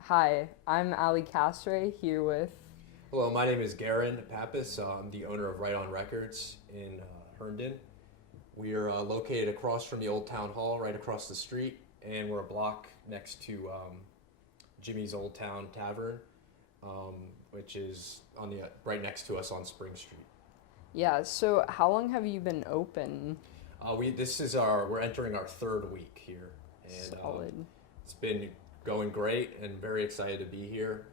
Hi, I'm Ali Castre here with. Hello, my name is Garen Pappas. I'm the owner of Right On Records in Herndon. We are located across from the old town hall, right across the street, and we're a block next to Jimmy's Old Town Tavern, um, which is on the right next to us on Spring Street. Yeah, so how long have you been open? We this is our we're entering our third week here, and Solid. it's been going great and very excited to be here.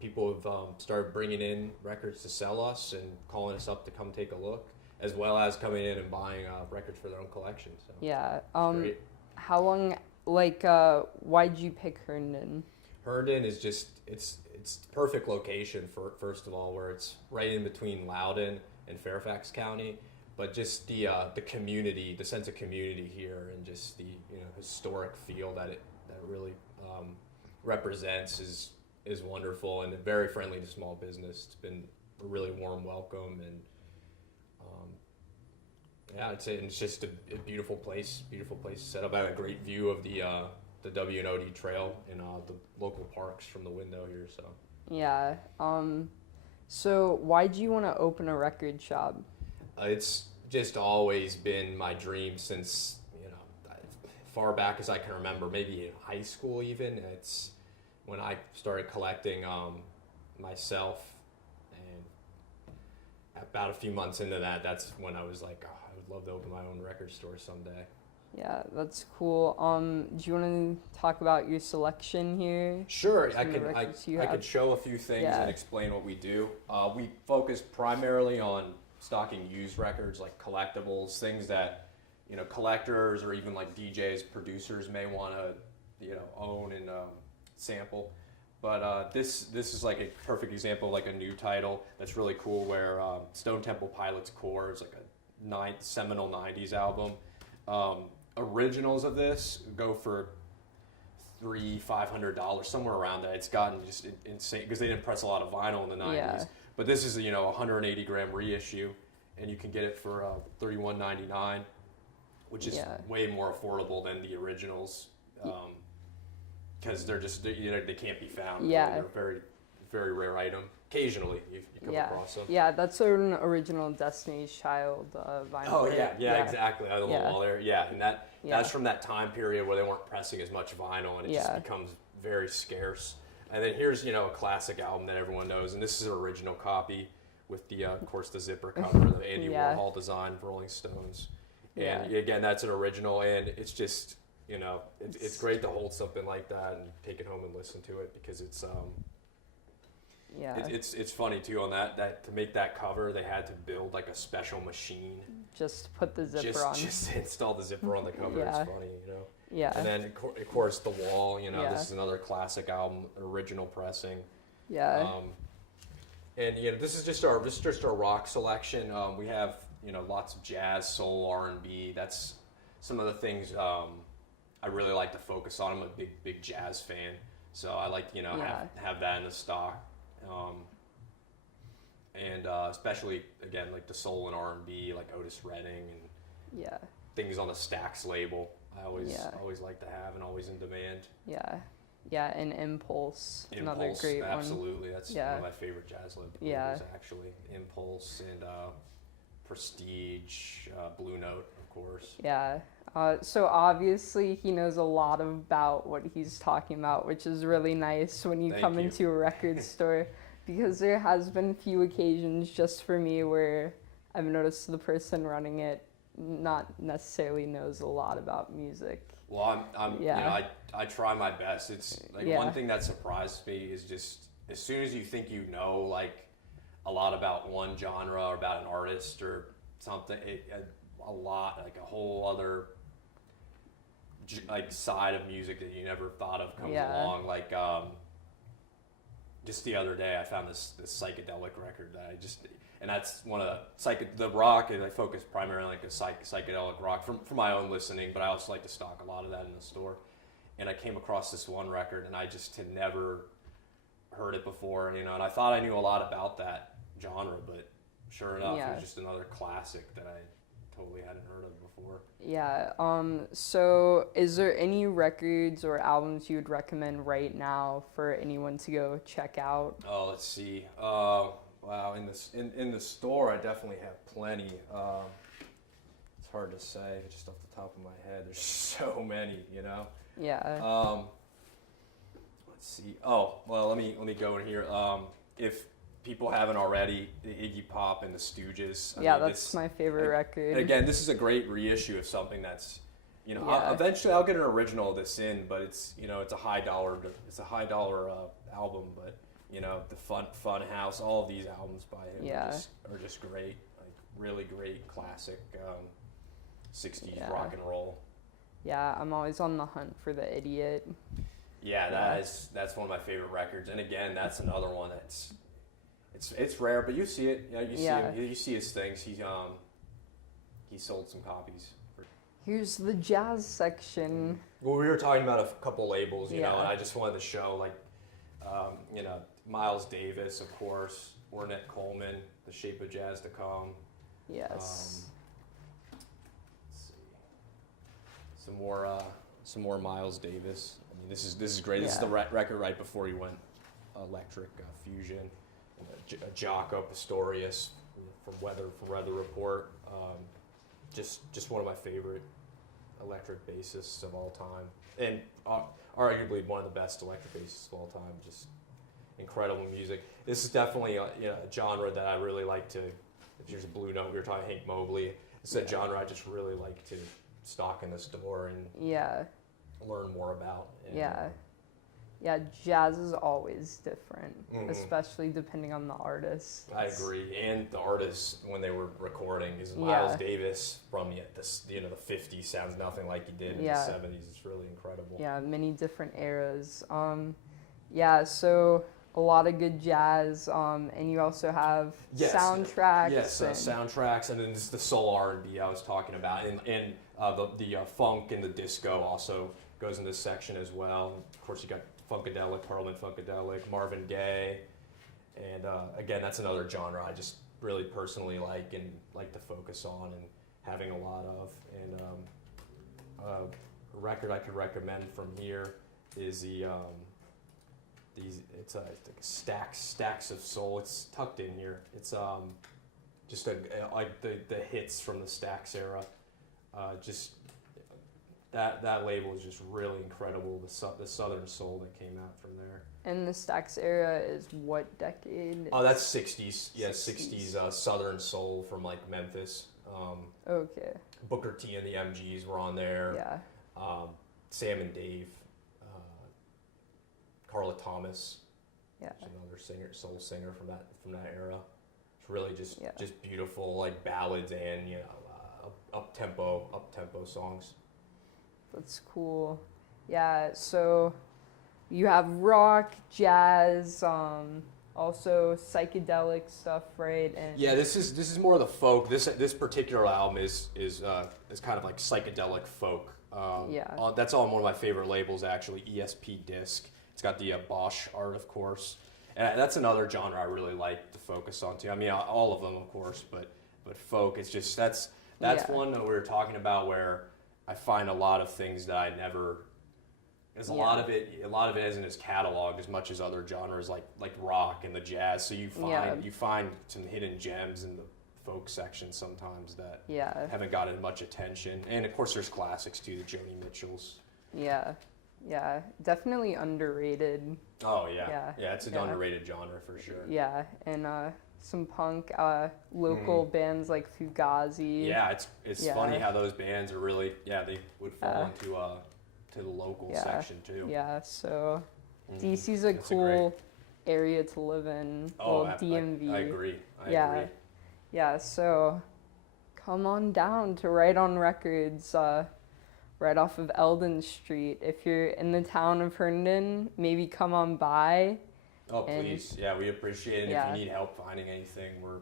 People have started bringing in records to sell us and calling us up to come take a look, as well as coming in and buying records for their own collection. So Yeah. it's great. How long, why'd you pick Herndon? Herndon is just it's the perfect location for first of all, where it's right in between Loudoun and Fairfax County, but just the community, the sense of community here, and just the historic feel that it really represents is wonderful, and very friendly to small business. It's been a really warm welcome, and um, yeah, it's just a beautiful place to set up. I have a great view of the W&OD Trail and the local parks from the window here. So Yeah. So why'd you want to open a record shop? it's just always been my dream since far back as I can remember, maybe in high school even. It's when I started collecting myself, and about a few months into that, that's when I was like, oh, I would love to open my own record store someday. Yeah, that's cool. Do you want to talk about your selection here? Sure, Some of the records you I have? could show a few things Yeah. and explain what we do. We focus primarily on stocking used records, like collectibles, things that collectors or even like DJs, producers may want to own and sample. But this is like a perfect example of like a new title that's really cool. Where Stone Temple Pilots Core is like a seminal '90s album. Originals of this go for $300-$500, somewhere around that. It's gotten just insane because they didn't press a lot of vinyl in the '90s. Yeah. But this is a 180 gram reissue, and you can get it for $31.99, which is Yeah. way more affordable than the originals, because they can't be found. Yeah. They're a very very rare item. Occasionally you come Yeah. across them. Yeah, that's an original Destiny's Child vinyl. Oh right? yeah, exactly. On the Yeah. wall there, yeah, and Yeah. that's from that time period where they weren't pressing as much vinyl, and it Yeah. just becomes very scarce. And then here's a classic album that everyone knows, and this is an original copy with the of course the zipper cover, the Andy Yeah. Warhol design of Rolling Stones. And Yeah. again, that's an original, and it's just it's great to hold something like that and take it home and listen to it, because Yeah. it's funny too. On that to make that cover, they had to build like a special machine. Just put the zipper on. Just install the zipper on the cover. Yeah. It's funny. Yeah. And then of course the wall. Yeah. This is another classic album, original pressing. Yeah. And this is just our rock selection. We have lots of jazz, soul, R&B. That's some of the things I really like to focus on. I'm a big jazz fan, so I like to Yeah. have that in the stock. And especially again like the soul and R&B, like Otis Redding and Yeah. things on the Stax label. I Yeah. always like to have and always in demand. Yeah. Yeah. And Impulse, another Impulse, great one. absolutely. That's Yeah. one of my favorite jazz labels, Yeah. actually. Impulse and Prestige, Blue Note, of course. Yeah. So obviously he knows a lot about what he's talking about, which is really nice when you Thank come you. into a record store, because there has been few occasions just for me where I've noticed the person running it not necessarily knows a lot about music. Well, Yeah. I try my best. It's like Yeah. one thing that surprised me is just as soon as you think like a lot about one genre or about an artist or something, a lot like a whole other like side of music that you never thought of comes Yeah. along. Like just the other day, I found this psychedelic record that and that's one of the rock, and I focus primarily like a psychedelic rock for my own listening, but I also like to stock a lot of that in the store. And I came across this one record, and I just had never heard it before, and I thought I knew a lot about that genre, but sure enough, it Yeah. was just another classic that I totally hadn't heard of before. for. Yeah. So is there any records or albums you would recommend right now for anyone to go check out? Oh, let's see. Wow, in the store, I definitely have plenty. It's hard to say just off the top of my head. There's so many, you know. Yeah. Let's see. Oh, well, let me go in here. If people haven't already, the Iggy Pop and the Stooges. Yeah, that's my favorite record. And again, this is a great reissue of something that's, you know, Yeah. eventually I'll get an original of this in, but it's, you know, it's a high dollar album, but you know, the Fun House, all of these albums by him Yeah. are just great, like really great classic 60s Yeah. rock and roll. Yeah, I'm always on the hunt for the Idiot. Yeah, that's one of my favorite records, and again, that's another one that's it's rare, but you see it. You see Yeah. him, you see his things. He sold some copies. Here's the jazz section. Well, we were talking about a couple labels, you know, Yeah. and I just wanted to show like, you know, Miles Davis, of course, Ornette Coleman, The Shape of Jazz to Come. Yes. Let's see, some more Miles Davis. I mean, this is great. This is the record right before he went electric fusion. Jaco Pastorius from Weather Report. Just one of my favorite electric bassists of all time, and arguably one of the best electric bassists of all time. Just incredible music. This is definitely a genre that I really like to. If there's a blue note, we were talking Hank Mobley. It's a genre I just really like to stock in the store and learn more about. And, Yeah, jazz is always different, especially depending on the artist. I agree, and the artists when they were recording, is Miles Davis from the 50s sounds nothing like he did in the 70s. It's really incredible. Yeah, many different eras. So a lot of good jazz, and you also have soundtracks. Yes, soundtracks, and then this is the soul R&B I was talking about, and the funk and the disco also goes in this section as well. Of course, you got Funkadelic, Parliament Funkadelic, Marvin Gaye, and again, that's another genre I just really personally like and like to focus on and having a lot of. And a record I could recommend from here is it's stacks of soul. It's tucked in here. It's just like the hits from the Stax era. Just that label is just really incredible. The Southern soul that came out from there. And the Stax era is what decade? Oh, that's 60s. Yeah, 60s Southern soul from like Memphis. Okay. Booker T and the MGs were on there. Yeah. Sam and Dave. Carla Thomas. Yeah. Another soul singer from that era. It's really just beautiful, like ballads and up tempo songs. That's cool. Yeah, so you have rock, jazz, also psychedelic stuff, right? And yeah, this is more of the folk. This particular album is kind of like psychedelic folk. That's on one of my favorite labels actually, ESP Disc. It's got the Bosch art, of course, and that's another genre I really like to focus on too. I mean, all of them, of course, but folk. It's just that's one that we were talking about where I find a lot of things that I never. Because a lot of it isn't as cataloged as much as other genres like rock and the jazz. So you find some hidden gems in the folk section sometimes that haven't gotten much attention. And of course, there's classics too, the Joni Mitchells. Yeah, definitely underrated. Oh yeah, it's an underrated genre for sure. Yeah, and some punk, local bands like Fugazi. Yeah, it's funny how those bands are really they would fall into to the local section too. Yeah, so DC's a cool area to live in. Oh, DMV. I agree. I agree. Yeah, so come on down to Right On Records, right off of Eldon Street. If you're in the town of Herndon, maybe come on by. Oh, please. Yeah, we appreciate it. If you need help finding anything, we're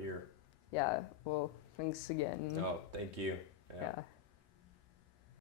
here. Yeah, well, thanks again. Oh, thank you. Yeah.